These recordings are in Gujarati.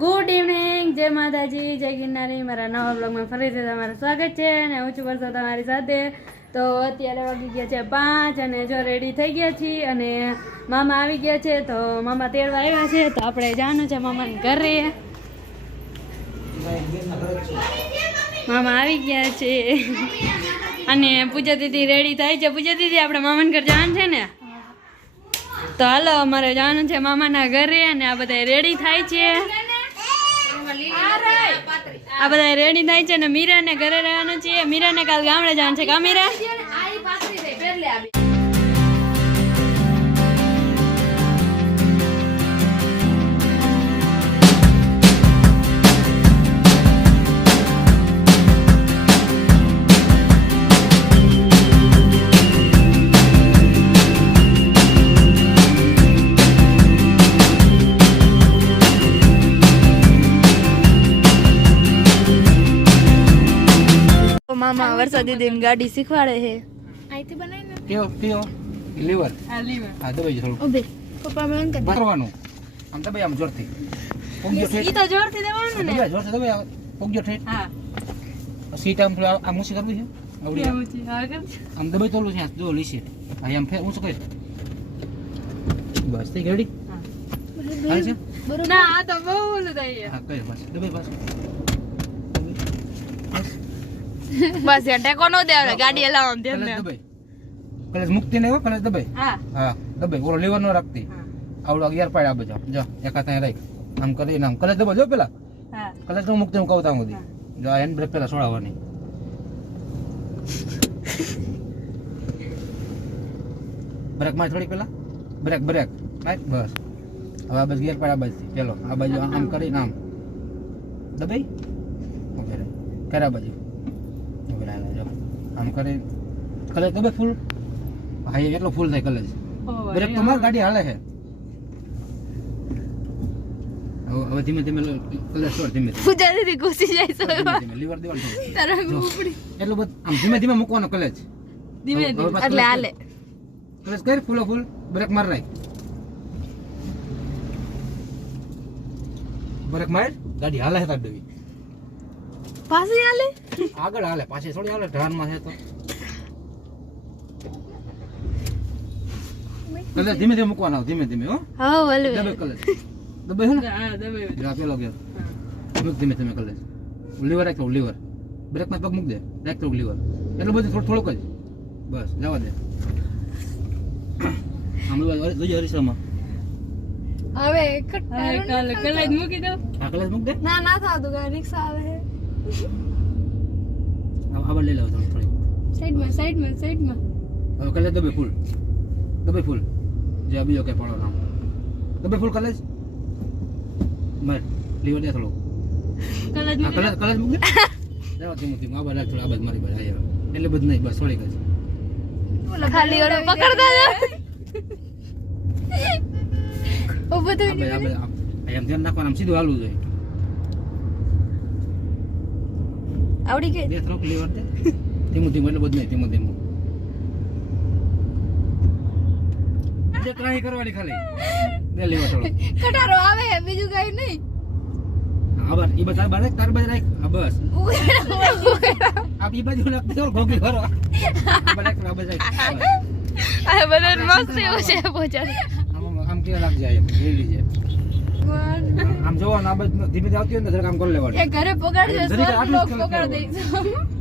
ગુડ ઇવનિંગ જય માતાજી, જય ગિરનારી. મારા નવા બ્લોગમાં ફરીથી તમારું સ્વાગત છે અને હું છું વર્ષો તમારી સાથે. તો અત્યારે વાગી ગયા છે પાંચ અને જો રેડી થઈ ગયા છીએ અને મામા આવી ગયા છે, તો મામા તેડવા આવ્યા છે. તો આપણે જવાનું છે મામાને ઘરે. મામા આવી ગયા છે. અને પૂજા દીદી રેડી થાય છે. પૂજા દીદી, આપણે મામાને ઘર જવાનું છે ને? તો હાલો, અમારે જવાનું છે મામાના ઘરે અને આ બધા રેડી થાય છે. આ બધા રેડી થાય છે અને મીરાને ઘરે રહેવાનું છે. મીરાને કાલ ગામડે જવાનું છે. કા મીરા? મામા વરસાદી દીદી ગાડી શીખવાડે છે. કયો કયો લીવર. હા દબાઈ થોડું ઉભે પપ્પા મને કર બતરવાનું આમ દબાઈ આમ જોરથી. પોગજો ઈ તો જોરથી દેવાનું ને. દબાઈ જોરથી દબાઈ પોગજો ઠેઠ. હા. સીટ આમ આ મૂસી કરવી છે? આવડી આમ. એવું છે. કર. આમ દબાઈ તોલું છે આ જો લીસી. હા આમ ફેર ઊંચું કરી. બસ થઈ ગઈ હા. બરોબર ના આ તો બહુ ઓલું થઈ ગયું. હા કઈ બસ દબાઈ બસ બસ ટેકો નો દે ગાડી હલાવવાનું દે કલશ ને દબાઈ. મુક્તિ ને હોય કલશ દબાઈ? હા. હા દબાઈ. ઓલો લીવર નો રાખતી. આવડો અગિયાર પાડ્યા બાજુ જો એકા ત્યાં રાખ આમ કરીને આમ. કલશ દબાઈ જો પેલા. હા. કલશનું મુક્તિ હું કહું ત્યાં સુધી. જો હેન્ડ બ્રેક પેલા છોડાવવાની. બ્રેકમાં થોડી પેલા? બ્રેક બ્રેક રાઈટ બસ. હવે બસ બાજુ ગિયર પાડ આ બાજુ ચલો આ બાજુ આમ કરીને આમ. દબાઈ? રે બાજુ આમ કરી કલર દબાઈ ફૂલ હા એટલો ફૂલ થાય કલર બ્રેક તો માર ગાડી હાલે છે. હવે ધીમે ધીમે કલર છોડ ધીમે પૂજા દીદી ઘૂસી જાય ધીમે લીવર થોડું. તારા. ઉપડી એટલું બધું આમ ધીમે ધીમે મૂકવાનો કલચ ધીમે ધીમે એટલે હાલે. clutch કર ફૂલો ફૂલ બ્રેક માર રાખ બ્રેક માર ગાડી હાલે છે તાર દેવી પાછી હાલે આગળ હાલે પાછી થોડી હાલે ઢારમાં છે તો. કલર ધીમે ધીમે મૂકવાનો ધીમે ધીમે હો. હા હલવે દબાઈ કલર દબાઈ હે ને. હા દબાઈ જો પેલો ગયો. મૂક ધીમે ધીમે કલર લીવર રાખ ઉલીવર લીવર. બ્રેકમાં પગ મૂક દે. રાખ થોડું લીવર. એટલું બધું થોડું થોડુંક જ. બસ જવા દે. આમ જોજે હરીસામાં હવે કાલે કલાઈ મૂકી દો આ કલર મૂક દે? ના ના થાતું કે રિક્ષા આવે હવે ખબર લઈ લો તમે થોડી સાઈડમાં સાઈડમાં સાઈડમાં. હવે કલે દબે ફૂલ. દબે ફૂલ. જે બીજો કે પડો નામ દબે ફૂલ કલેજ મર લીવર દે થોડું. કલેજ કલેજ કલેજ મૂકે જાવ ધીમું ધીમું આ બધા થોડા આબાદ મારી બધા આવ્યા એટલે બધું નહીં બસ થોડી જ. ખાલી ઓળો પકડતા જા ઓ બધું એમ ધ્યાન નાખવાનું સીધું હાલવું જોઈએ. આવડી ગઈ? બે થોડુંક લીવર દે ધીમું ધીમું એટલે બધું ધીમું ધીમું. બે કરવાની ખાલી. બે લેવા થોડું. કટારો આવે બીજું કઈ નહીં. હા બસ. ઈ બધા બારે તાર બાજુ રાખ. હા બસ. આપ ઈ બાજુ નાખ દો ગોગી ભરો. બાજુ રાખ. આ બધા મસ્ત એવું છે આમ આમ આ એમ રેડી છે આમ જોવાનું આ બાજુ ધીમે આવતી હોય ને જરાક આમ કરી લેવાનું. ઘરે જરીક સોલ આટલું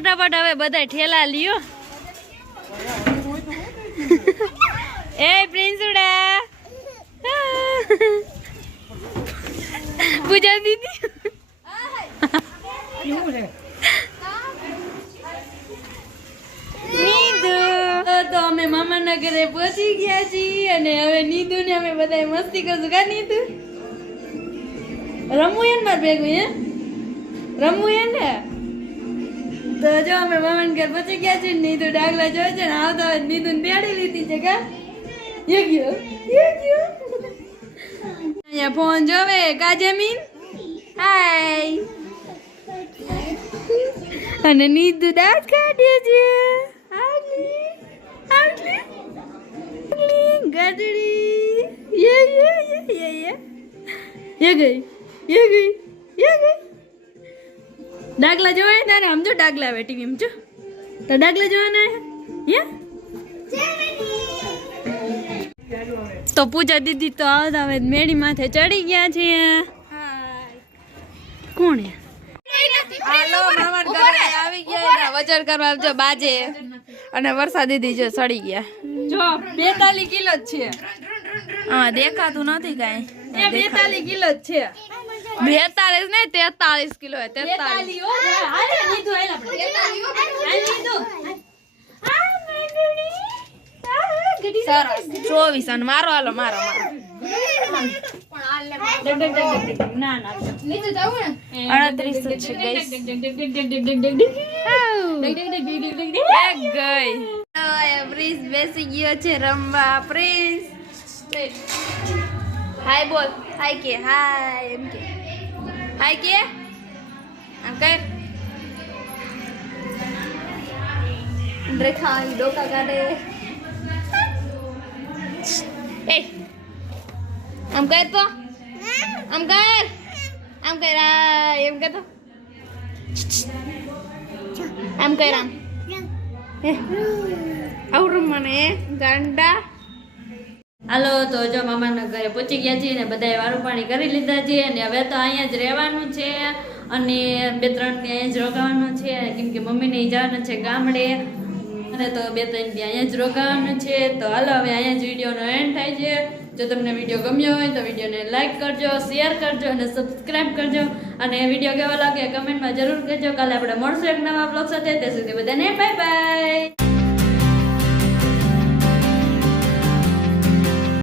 ફટાફટ હવે બધા ઠેલા લ્યો. એ પ્રિન્સુડા. પૂજા દીદી. નીદુ. તો અમે મામાના ઘરે પહોંચી ગયા છીએ અને હવે નીદુ ને અમે બધા મસ્તી કરશું. કા નીદુ? રમવું હે ને ભેગું હે? રમવું ને તો જો અમે મમન ઘર પહોંચી ગયા છીએ નીદુ ડાગલા જોયે છે ને આવતા હોય નીતુ ને તેડી લીધી છે, કા? યે ગયો યે ગયો. અહીંયા ફોન જોવે કા જમીન હાય. અને નીતુ દાંત કાઢે છે. આગલી આગલી યે યે યે યે યે ગઈ યે ગઈ યે ગઈ. ડાગલા જોવાય? તારે આમ જો ડાગલા બેટી એમ જો. તો ડાગલા જોવાના હે? તો પૂજા દીદી તો આવતા હવે મેળી માથે ચડી ગયા છે. કોણ હે હાલો આવી ગયા વજન કરવા જો બાજે. અને વરસાદ દીદી જો સડી ગયા. જો બેતાલી કિલો જ છે. હા દેખાતું નથી કાઈ બેતાલીસ કિલો જ છે બેતાલીસ નહીં તેતાલીસ કિલો તેતાલીસ ચોવીસ અને મારો હાલો મારો અડત્રીસ છે ગઈ બેસી ગયો છે રમવા પ્રિન્સ હાય બોલ. હાય કે. હાય એમ કે. હાય કે. આમ કર. રેખા ડોકા કાઢે. એ. આમ કર તો. આમ કર. આમ કર. એમ કર તો. આમ કર આમ. આવું રમવાને ગાંડા. હાલો, તો જો મામાના ઘરે પહોંચી ગયા છીએ ને બધાએ વારું પાણી કરી લીધા છે અને હવે તો અહીંયા જ રહેવાનું છે અને બે ત્રણ અહીંયા જ રોકાવાનું છે. કેમ કે મમ્મીને જવાનું છે ગામડે. અને તો બે ત્રણ દી અહીંયા જ રોકાવાનું છે. તો હાલો, હવે અહીંયા જ વિડીયોનો એન્ડ થાય છે. જો તમને વીડિયો ગમ્યો હોય તો વિડીયોને લાઇક કરજો શેર કરજો અને સબસ્ક્રાઈબ કરજો. અને વીડિયો કેવો લાગે કમેન્ટમાં જરૂર કહેજો. કાલે આપણે મળશું એક નવા બ્લોગ સાથે. ત્યાં સુધી બધાને બાય બાય